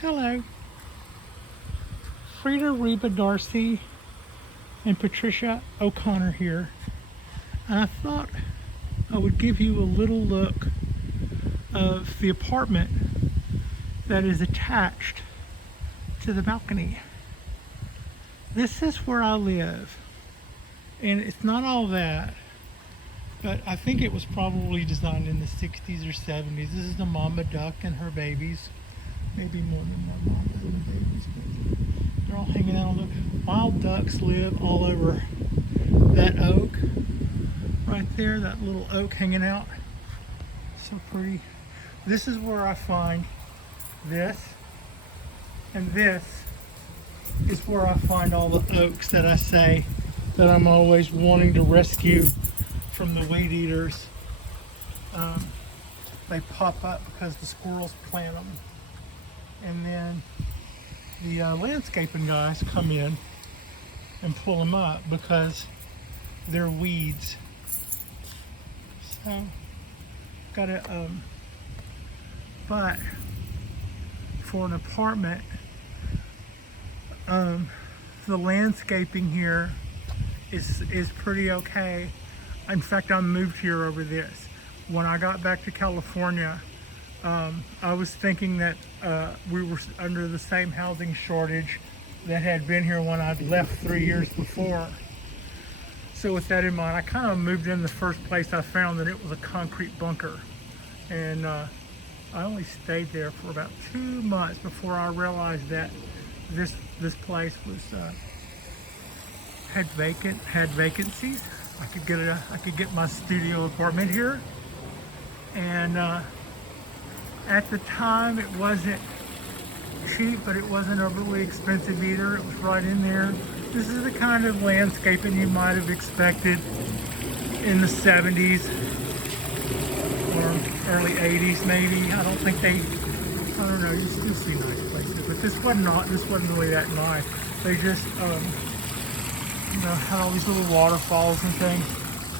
Hello. Frida, Reba, Darcy, and Patricia O'Connor here. And I thought I would give you a little look of the apartment that is attached to the balcony. This is where I live. And it's not all that, but I think it was probably designed in the 60s or 70s. This is the mama duck and her babies. Maybe more than one mama and the babies, but they're all hanging out on the wild ducks live all over that oak right there, that little oak hanging out. So pretty. This is where I find this, and this is where I find all the oaks that I say that I'm always wanting to rescue from the weed eaters. They pop up because the squirrels plant them. And then the landscaping guys come in and pull them up because they're weeds. So, but for an apartment, the landscaping here is pretty okay. In fact, I moved here over this. When I got back to California, I was thinking that we were under the same housing shortage that had been here when I'd left 3 years before. So with that in mind, I kind of moved in the first place I found that it was a concrete bunker. And I only stayed there for about 2 months before I realized that this place was had vacancies. I could get my studio apartment here, and at the time it wasn't cheap, but it wasn't overly expensive either. It was right in there. This is the kind of landscaping you might have expected in the 70s or early 80s maybe. I don't know, you still see nice places, but this wasn't really that nice. They just had all these little waterfalls and things.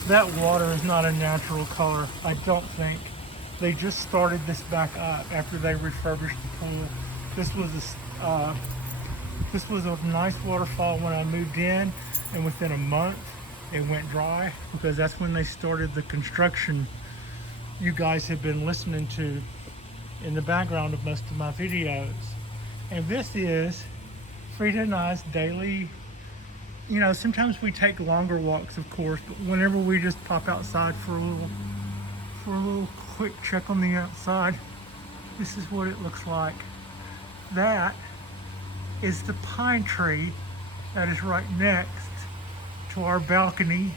That water is not a natural color, I don't think. They just started this back up after they refurbished the pool. This was a nice waterfall when I moved in, and within a month it went dry because that's when they started the construction you guys have been listening to in the background of most of my videos. And this is Frida and I's daily, sometimes we take longer walks, of course, but whenever we just pop outside for a little quick check on the outside, this is what it looks like. That is the pine tree that is right next to our balcony,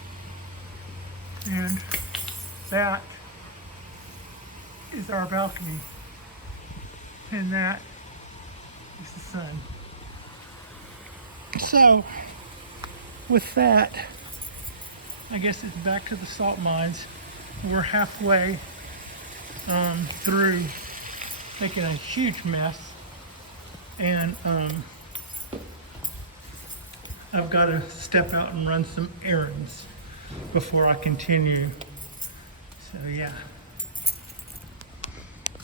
and that is our balcony, and that is the sun. So with that, I guess it's back to the salt mines. We're halfway through making a huge mess, and I've got to step out and run some errands before I continue. So yeah.